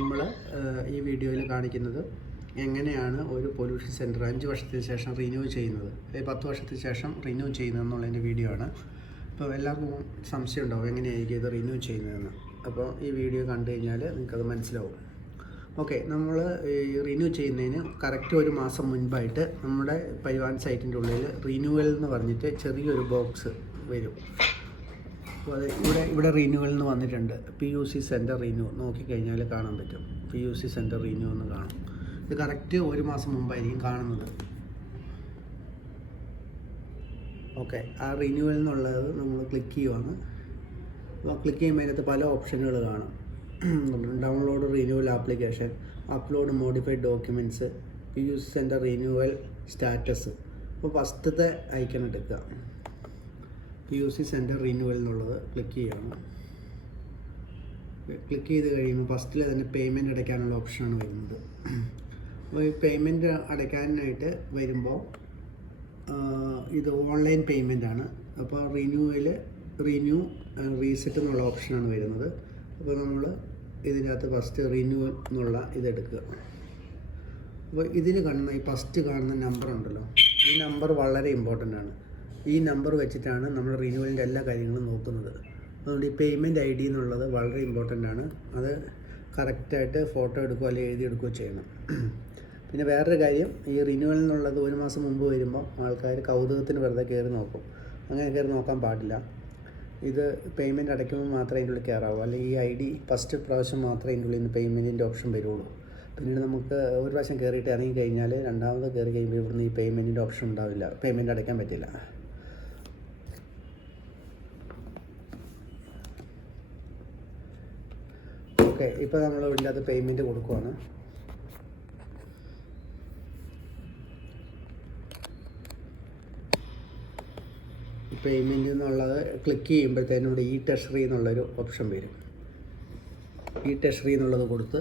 നമ്മൾ ഈ വീഡിയോയിൽ കാണിക്കുന്നത് എങ്ങനെയാണ് ഒരു പൊല്യൂഷൻ സെൻറ്റർ 5 വർഷത്തിന് ശേഷം റിന്യൂ ചെയ്യുന്നത്, 10 വർഷത്തിന് ശേഷം റിന്യൂ ചെയ്യുന്നത് എന്നുള്ളതിൻ്റെ വീഡിയോ ആണ്. അപ്പോൾ എല്ലാവർക്കും സംശയം ഉണ്ടാവും എങ്ങനെയായിരിക്കും ഇത് റിന്യൂ ചെയ്യുന്നതെന്ന്. അപ്പോൾ ഈ വീഡിയോ കണ്ടു കഴിഞ്ഞാൽ നിങ്ങൾക്കത് മനസ്സിലാവും. ഓക്കെ, നമ്മൾ ഈ റിന്യൂ ചെയ്യുന്നതിന് കറക്റ്റ് ഒരു മാസം മുൻപായിട്ട് നമ്മുടെ പരിവാഹൻ സൈറ്റിൻ്റെ ഉള്ളിൽ റിന്യൂവൽ എന്ന് പറഞ്ഞിട്ട് ചെറിയൊരു ബോക്സ് വരും. അപ്പോൾ അത് ഇവിടെ റിന്യൂവൽ എന്ന് വന്നിട്ടുണ്ട്. PUC സെൻറ്റർ റിന്യൂ നോക്കിക്കഴിഞ്ഞാൽ കാണാൻ പറ്റും. PUC സെൻറ്റർ റിന്യൂ എന്ന് കാണും. ഇത് കറക്റ്റ് ഒരു മാസം മുമ്പായിരിക്കും കാണുന്നത്. ഓക്കെ, ആ റിന്യൂവൽ എന്നുള്ളത് നമ്മൾ ക്ലിക്ക് ചെയ്യുവാണ്. അപ്പോൾ ക്ലിക്ക് ചെയ്യുമ്പോൾ അതിനകത്ത് പല ഓപ്ഷനുകൾ കാണും. Download renewal application, upload modified documents, PUC centre renewal status. അപ്പോൾ ഫസ്റ്റത്തെ ഐക്കൺ എടുക്കുക, PUC സെൻറ്റർ റിന്യൂവൽ എന്നുള്ളത് ക്ലിക്ക് ചെയ്യണം. ക്ലിക്ക് ചെയ്ത് കഴിയുമ്പോൾ ഫസ്റ്റിൽ തന്നെ പേയ്മെൻറ്റ് അടയ്ക്കാനുള്ള ഓപ്ഷനാണ് വരുന്നത്. അപ്പോൾ ഈ പേയ്മെൻറ്റ് അടയ്ക്കാനായിട്ട് വരുമ്പോൾ ഇത് ഓൺലൈൻ പേയ്മെൻ്റ് ആണ്. അപ്പോൾ റിന്യൂ റീസെറ്റ് എന്നുള്ള ഓപ്ഷനാണ് വരുന്നത്. അപ്പോൾ നമ്മൾ ഇതിനകത്ത് ഫസ്റ്റ് റിന്യൂ എന്നുള്ള ഇതെടുക്കുക. അപ്പോൾ ഇതിൽ കാണുന്ന ഈ ഫസ്റ്റ് കാണുന്ന നമ്പർ ഉണ്ടല്ലോ, ഈ നമ്പർ വളരെ ഇമ്പോർട്ടൻ്റ് ആണ്. ഈ നമ്പർ വെച്ചിട്ടാണ് നമ്മൾ റിന്യൂവലിൻ്റെ എല്ലാ കാര്യങ്ങളും നോക്കുന്നത്. അതുകൊണ്ട് ഈ പേയ്മെൻറ്റ് ID എന്നുള്ളത് വളരെ ഇമ്പോർട്ടൻ്റ് ആണ്. അത് കറക്റ്റായിട്ട് ഫോട്ടോ എടുക്കുകയോ അല്ലെങ്കിൽ എഴുതിയെടുക്കുകയോ ചെയ്യണം. പിന്നെ വേറൊരു കാര്യം, ഈ റിന്യൂവൽ എന്നുള്ളത് ഒരു മാസം മുമ്പ് വരുമ്പോൾ ആൾക്കാർ കൗതുകത്തിന് വെറുതെ കയറി നോക്കും. അങ്ങനെ കയറി നോക്കാൻ പാടില്ല. ഇത് പേയ്മെൻറ്റ് അടയ്ക്കുമ്പോൾ മാത്രമേ അതിൻ്റെ ഉള്ളിൽ കയറാവൂ. അല്ലെങ്കിൽ ഈ ID ഫസ്റ്റ് പ്രാവശ്യം മാത്രമേ അതിൻ്റെ ഉള്ളിൽ നിന്ന് പേയ്മെൻറ്റിൻ്റെ ഓപ്ഷൻ വരുള്ളൂ. പിന്നീട് നമുക്ക് ഒരു പ്രാവശ്യം കയറിയിട്ട് ഇറങ്ങി കഴിഞ്ഞാൽ രണ്ടാമത് കയറി കഴിയുമ്പോൾ ഇവിടുന്ന് ഈ പേയ്മെൻറ്റിൻ്റെ ഓപ്ഷൻ ഉണ്ടാവില്ല, പേയ്മെൻറ്റ് അടയ്ക്കാൻ പറ്റില്ല. ഓക്കെ, ഇപ്പോൾ നമ്മൾ ഇതിൻ്റെ അകത്ത് പേയ്മെൻറ്റ് കൊടുക്കുവാണ്. പേയ്മെൻറ്റ് എന്നുള്ളത് ക്ലിക്ക് ചെയ്യുമ്പോഴത്തേനും ഇവിടെ ട്രഷറി എന്നുള്ളൊരു ഓപ്ഷൻ വരും. ട്രഷറി എന്നുള്ളത് കൊടുത്ത്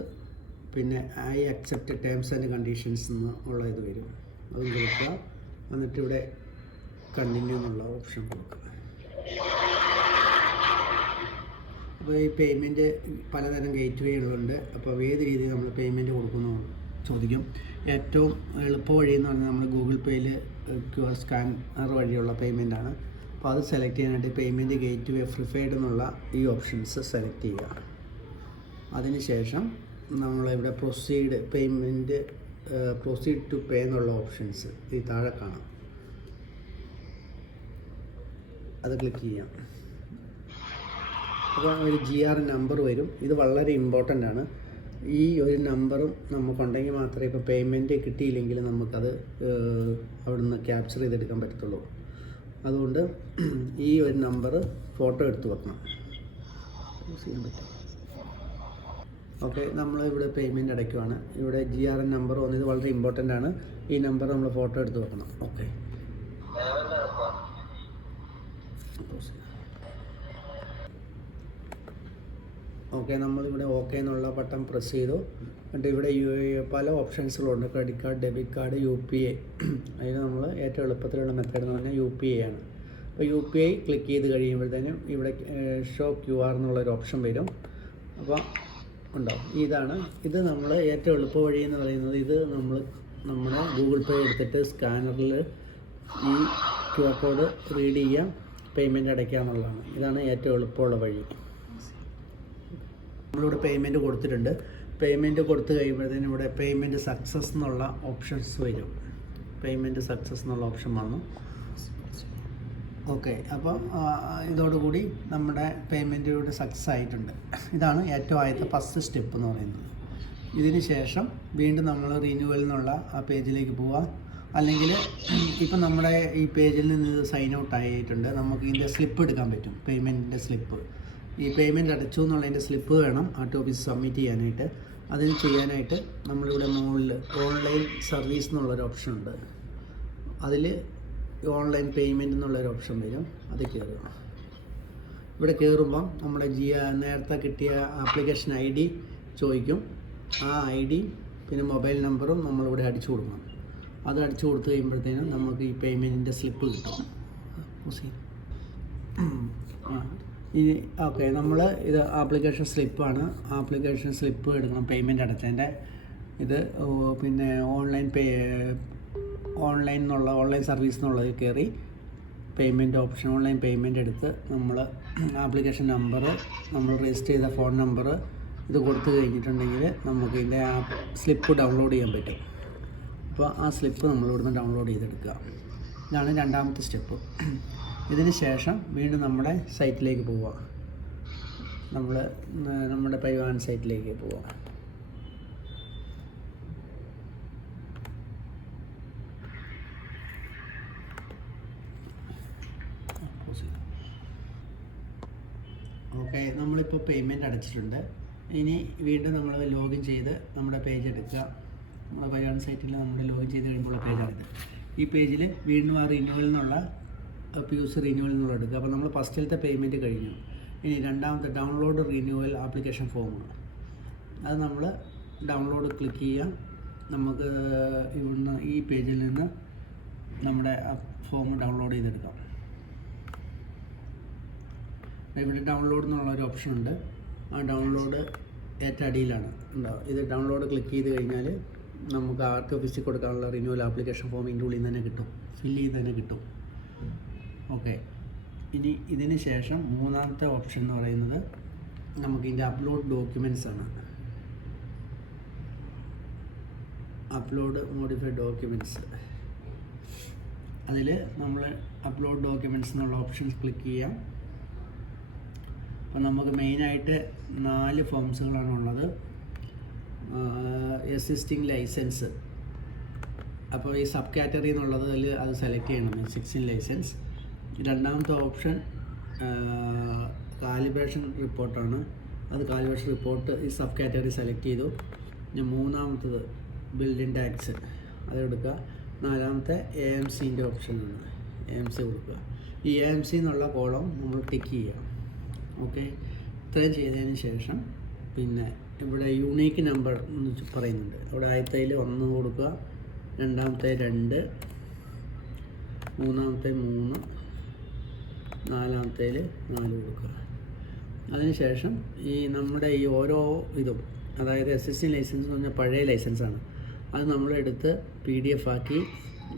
പിന്നെ I accept terms and conditions എന്നുള്ള ഇത് വരും. അതും കൊടുക്കുക. എന്നിട്ട് ഇവിടെ കണ്ടിന്യൂ എന്നുള്ള ഓപ്ഷൻ കൊടുക്കുക. അപ്പോൾ ഈ പേയ്മെൻറ്റ് പലതരം ഗേറ്റ് വേകളുണ്ട്. അപ്പോൾ ഏത് രീതിയിൽ നമ്മൾ പേയ്മെൻറ്റ് കൊടുക്കുന്നു ചോദിക്കും. ഏറ്റവും എളുപ്പ വഴി എന്ന് പറഞ്ഞാൽ നമ്മൾ ഗൂഗിൾ പേയിൽ QR സ്കാനർ വഴിയുള്ള പേയ്മെൻ്റ് ആണ്. അപ്പോൾ അത് സെലക്ട് ചെയ്യാനായിട്ട് പേയ്മെൻറ്റ് ഗേറ്റ് വേ പ്രിഫേർഡ് എന്നുള്ള ഈ ഓപ്ഷൻസ് സെലക്ട് ചെയ്യുക. അതിനുശേഷം നമ്മളിവിടെ പ്രൊസീഡ് ടു പേ എന്നുള്ള ഓപ്ഷൻസ് ഈ താഴെ കാണാം. അത് ക്ലിക്ക് ചെയ്യാം. അപ്പോൾ ഒരു GR നമ്പർ വരും. ഇത് വളരെ ഇമ്പോർട്ടൻ്റ് ആണ്. ഈ ഒരു നമ്പറും നമുക്കുണ്ടെങ്കിൽ മാത്രമേ ഇപ്പോൾ പേയ്മെൻറ്റ് കിട്ടിയില്ലെങ്കിൽ നമുക്കത് അവിടുന്ന് ക്യാപ്ചർ ചെയ്തെടുക്കാൻ പറ്റത്തുള്ളൂ. അതുകൊണ്ട് ഈ ഒരു നമ്പർ ഫോട്ടോ എടുത്ത് വെക്കണം. യൂസ് ചെയ്യാൻ പറ്റും. ഓക്കെ, നമ്മളിവിടെ പേയ്മെൻറ്റ് അടയ്ക്കുവാണ്. ഇവിടെ GR നമ്പർ വന്നത് ഇത് വളരെ ഇമ്പോർട്ടൻ്റ് ആണ്. ഈ നമ്പർ നമ്മൾ ഫോട്ടോ എടുത്ത് വെക്കണം. ഓക്കെ, നമ്മളിവിടെ ഓക്കെ എന്നുള്ള ബട്ടൺ പ്രസ് ചെയ്തു. എന്നിട്ട് ഇവിടെ പല ഓപ്ഷൻസുകളുണ്ട്. Credit card, debit card, UPI. അതിന് നമ്മൾ ഏറ്റവും എളുപ്പത്തിലുള്ള മെത്തേഡ് എന്ന് പറഞ്ഞാൽ UPI ആണ്. അപ്പോൾ UPI ക്ലിക്ക് ചെയ്ത് കഴിയുമ്പോഴത്തേനും ഇവിടെ ഷോ QR എന്നുള്ളൊരു ഓപ്ഷൻ വരും. അപ്പോൾ ഉണ്ടാവും. ഇത് നമ്മൾ ഏറ്റവും എളുപ്പ വഴി എന്ന് പറയുന്നത് ഇത് നമ്മുടെ ഗൂഗിൾ പേ എടുത്തിട്ട് സ്കാനറിൽ ഈ QR കോഡ് റീഡ് ചെയ്യാം, പേയ്മെൻറ്റ് അടയ്ക്കുക എന്നുള്ളതാണ്. ഇതാണ് ഏറ്റവും എളുപ്പമുള്ള വഴി. നമ്മളിവിടെ പേയ്മെൻറ്റ് കൊടുത്തിട്ടുണ്ട്. പേയ്മെൻറ്റ് കൊടുത്തു കഴിയുമ്പോഴത്തേനും ഇവിടെ പേയ്മെൻറ്റ് സക്സസ് എന്നുള്ള ഓപ്ഷൻസ് വരും. പേയ്മെൻറ്റ് സക്സസ് എന്നുള്ള ഓപ്ഷൻ വന്നു. ഓക്കെ, അപ്പം ഇതോടുകൂടി നമ്മുടെ പേയ്മെൻറ്റ് ഇവിടെ സക്സസ് ആയിട്ടുണ്ട്. ഇതാണ് ഏറ്റവും ആദ്യത്തെ ഫസ്റ്റ് സ്റ്റെപ്പ് എന്ന് പറയുന്നത്. ഇതിന് ശേഷം വീണ്ടും നമ്മൾ റിന്യൂവൽ എന്നുള്ള ആ പേജിലേക്ക് പോവാം. അല്ലെങ്കിൽ ഇപ്പം നമ്മുടെ ഈ പേജിൽ നിന്ന് ഇത് സൈൻ ഔട്ട് ആയിട്ടുണ്ട്. നമുക്ക് ഇതിൻ്റെ സ്ലിപ്പ് എടുക്കാൻ പറ്റും, പേയ്മെൻറ്റിൻ്റെ സ്ലിപ്പ്. ഈ പേയ്മെൻറ്റ് അടച്ചു എന്നുള്ളതിൻ്റെ സ്ലിപ്പ് വേണം ഓഫീസ് സബ്മിറ്റ് ചെയ്യാനായിട്ട്. അതിന് ചെയ്യാനായിട്ട് നമ്മളിവിടെ മുകളിൽ ഓൺലൈൻ സർവീസ് എന്നുള്ളൊരു ഓപ്ഷൻ ഉണ്ട്. അതിൽ ഓൺലൈൻ പേയ്മെൻറ്റ് എന്നുള്ളൊരു ഓപ്ഷൻ വരും. അത് കയറുക. ഇവിടെ കയറുമ്പം നമ്മുടെ നേരത്തെ കിട്ടിയ ആപ്ലിക്കേഷൻ ID ചോദിക്കും. ആ ID പിന്നെ മൊബൈൽ നമ്പറും നമ്മളിവിടെ അടിച്ചു കൊടുക്കണം. അത് അടിച്ചു കൊടുത്തു കഴിയുമ്പോഴത്തേനും നമുക്ക് ഈ പേയ്മെൻറ്റിൻ്റെ സ്ലിപ്പ് കിട്ടും. ഇനി ഓക്കെ, നമ്മൾ ഇത് ആപ്ലിക്കേഷൻ സ്ലിപ്പാണ്. ആപ്ലിക്കേഷൻ സ്ലിപ്പ് എടുക്കണം പേയ്മെൻറ്റ് അടച്ചതിൻ്റെ. ഇത് പിന്നെ ഓൺലൈൻ സർവീസ് എന്നുള്ളത് കയറി പേയ്മെൻറ്റ് ഓപ്ഷൻ, ഓൺലൈൻ പേയ്മെൻറ്റ് എടുത്ത് നമ്മൾ ആപ്ലിക്കേഷൻ നമ്പർ, നമ്മൾ രജിസ്റ്റർ ചെയ്ത ഫോൺ നമ്പർ ഇത് കൊടുത്തു കഴിഞ്ഞിട്ടുണ്ടെങ്കിൽ നമുക്ക് ഇതിൻ്റെ ആ സ്ലിപ്പ് ഡൗൺലോഡ് ചെയ്യാൻ പറ്റും. അപ്പോൾ ആ സ്ലിപ്പ് നമ്മളിവിടുന്ന് ഡൗൺലോഡ് ചെയ്തെടുക്കുക. ഇതാണ് രണ്ടാമത്തെ സ്റ്റെപ്പ്. ഇതിന് ശേഷം വീണ്ടും നമ്മുടെ സൈറ്റിലേക്ക് പോവുക. നമ്മുടെ പരിവാഹൻ സൈറ്റിലേക്ക് പോവുക. ഓക്കെ, നമ്മളിപ്പോൾ പേയ്മെൻറ്റ് അടച്ചിട്ടുണ്ട്. ഇനി വീണ്ടും നമ്മൾ ലോഗിൻ ചെയ്ത് നമ്മുടെ പേജ് എടുക്കുക. നമ്മുടെ പരിവാഹൻ സൈറ്റിൽ നമ്മൾ ലോഗിൻ ചെയ്ത് കഴിയുമ്പോൾ പേജാണിത്. ഈ പേജിൽ വീണ്ടും ആ റിന്യൂവൽ എന്നുള്ള പ്യൂസ് റിന്യൂവൽ എന്നുള്ള എടുക്കുക. അപ്പോൾ നമ്മൾ ഫസ്റ്റിലത്തെ പേയ്മെൻറ്റ് കഴിഞ്ഞു. ഇനി രണ്ടാമത്തെ ഡൗൺലോഡ് റിന്യൂവൽ ആപ്ലിക്കേഷൻ ഫോം, അത് നമ്മൾ ഡൗൺലോഡ് ക്ലിക്ക് ചെയ്യാം. നമുക്ക് ഇവിടുന്ന് ഈ പേജിൽ നിന്ന് നമ്മുടെ ഫോം ഡൗൺലോഡ് ചെയ്തെടുക്കാം. ഇവിടെ ഡൗൺലോഡ് എന്നുള്ളൊരു ഓപ്ഷൻ ഉണ്ട്. ആ ഡൗൺലോഡ് ഏറ്റവും അടിയിലാണ് ഉണ്ടാവും. ഇത് ഡൗൺലോഡ് ക്ലിക്ക് ചെയ്ത് കഴിഞ്ഞാൽ നമുക്ക് ആർക്ക് ഓഫീസിൽ കൊടുക്കാനുള്ള റിന്യൂവൽ ആപ്ലിക്കേഷൻ ഫോം ഇതിൻ്റെ ഉള്ളിൽ നിന്ന് തന്നെ കിട്ടും, ഫില്ല് ചെയ്ത് തന്നെ കിട്ടും. ഓക്കെ, ഇനി ഇതിന് ശേഷം മൂന്നാമത്തെ ഓപ്ഷൻ എന്ന് പറയുന്നത് നമുക്ക് ഇതിൻ്റെ അപ്ലോഡ് ഡോക്യുമെൻറ്റ്സ് ആണ്. അപ്ലോഡ് മോഡിഫൈഡ് ഡോക്യുമെൻറ്റ്സ്, അതിൽ നമ്മൾ അപ്ലോഡ് ഡോക്യുമെൻറ്റ്സ് എന്നുള്ള ഓപ്ഷൻ ക്ലിക്ക് ചെയ്യാം. അപ്പം നമുക്ക് മെയിനായിട്ട് 4 ഫോംസുകളാണ് ഉള്ളത്. എക്സിസ്റ്റിംഗ് ലൈസൻസ്, അപ്പോൾ ഈ സബ് കാറ്റഗറി എന്നുള്ളതിൽ അത് സെലക്ട് ചെയ്യണം, എക്സിസ്റ്റിംഗ് ലൈസൻസ്. രണ്ടാമത്തെ ഓപ്ഷൻ കാലിബ്രേഷൻ റിപ്പോർട്ടാണ്. അത് കാലിബ്രേഷൻ റിപ്പോർട്ട് ഈ സബ് കാറ്റഗറി സെലക്ട് ചെയ്തു. ഇനി മൂന്നാമത്തത് ബിൽഡിംഗ് ടാക്സ്, അതെടുക്കുക. നാലാമത്തെ AMCൻ്റെ ഓപ്ഷനാണ്, AMC കൊടുക്കുക. ഈ AMC എന്നുള്ള കോളം നമ്മൾ ടിക്ക് ചെയ്യുക. ഓക്കെ, ഇത്രയും ചെയ്തതിന് ശേഷം പിന്നെ ഇവിടെ യൂണീക്ക് നമ്പർ എന്ന് പറയുന്നുണ്ട്. അവിടെ ആദ്യത്തേൽ 1 കൊടുക്കുക, രണ്ടാമത്തെ 2, മൂന്നാമത്തെ 3, നാലാമത്തേൽ 4 കൊടുക്കുക. അതിനുശേഷം ഈ നമ്മുടെ ഈ ഓരോ ഇതും, അതായത് എക്സിസ്റ്റിംഗ് ലൈസൻസ് എന്ന് പറഞ്ഞാൽ പഴയ ലൈസൻസാണ്, അത് നമ്മളെടുത്ത് PDF ആക്കി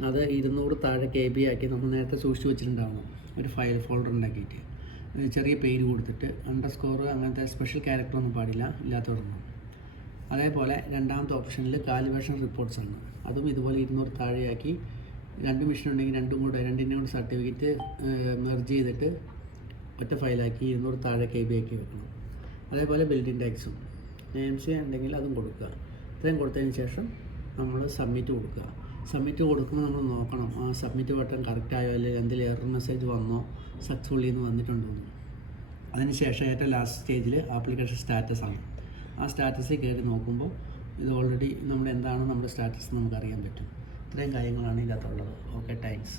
അത് 200 താഴെ KB ആക്കി നമ്മൾ നേരത്തെ സൂക്ഷിച്ച് വെച്ചിട്ടുണ്ടാവണം. ഒരു ഫയൽ ഫോൾഡർ ഉണ്ടാക്കിയിട്ട് ചെറിയ പേര് കൊടുത്തിട്ട് അണ്ടർസ്കോർ അങ്ങനത്തെ സ്പെഷ്യൽ ക്യാരക്ടറൊന്നും പാടില്ല, ഇല്ലാത്തവരൊന്നും. അതേപോലെ രണ്ടാമത്തെ ഓപ്ഷനിൽ കാലിബ്രേഷൻ റിപ്പോർട്ട്സ് ആണ്. അതും ഇതുപോലെ 200 താഴെയാക്കി 2 മെഷീൻ ഉണ്ടെങ്കിൽ രണ്ടിൻ്റെ കൂടെ സർട്ടിഫിക്കറ്റ് മെർജ് ചെയ്തിട്ട് ഒറ്റ ഫയലാക്കി 200 താഴെ KB ആക്കി വെക്കണം. അതേപോലെ ബിൽഡിംഗ് ടാക്സും AMC ഉണ്ടെങ്കിൽ അതും കൊടുക്കുക. ഇത്രയും കൊടുത്തതിന് ശേഷം നമ്മൾ സബ്മിറ്റ് കൊടുക്കുക. സബ്മിറ്റ് കൊടുക്കുമ്പോൾ നമ്മൾ നോക്കണം ആ സബ്മിറ്റ് ബട്ടൺ കറക്റ്റായോ അല്ലെങ്കിൽ എന്തെങ്കിലും എറർ മെസ്സേജ് വന്നോ, സക്സസ്ഫുള്ളി എന്ന് വന്നിട്ടുണ്ടോ. അതിനുശേഷം ഏറ്റവും ലാസ്റ്റ് സ്റ്റേജിൽ ആപ്ലിക്കേഷൻ സ്റ്റാറ്റസ് ആണ്. ആ സ്റ്റാറ്റസിൽ കയറി നോക്കുമ്പോൾ ഇത് ഓൾറെഡി നമ്മുടെ സ്റ്റാറ്റസ് നമുക്ക് അറിയാൻ പറ്റും. ഇത്രയും കാര്യങ്ങളാണ് ഇതിനകത്തുള്ളത്. Okay, thanks.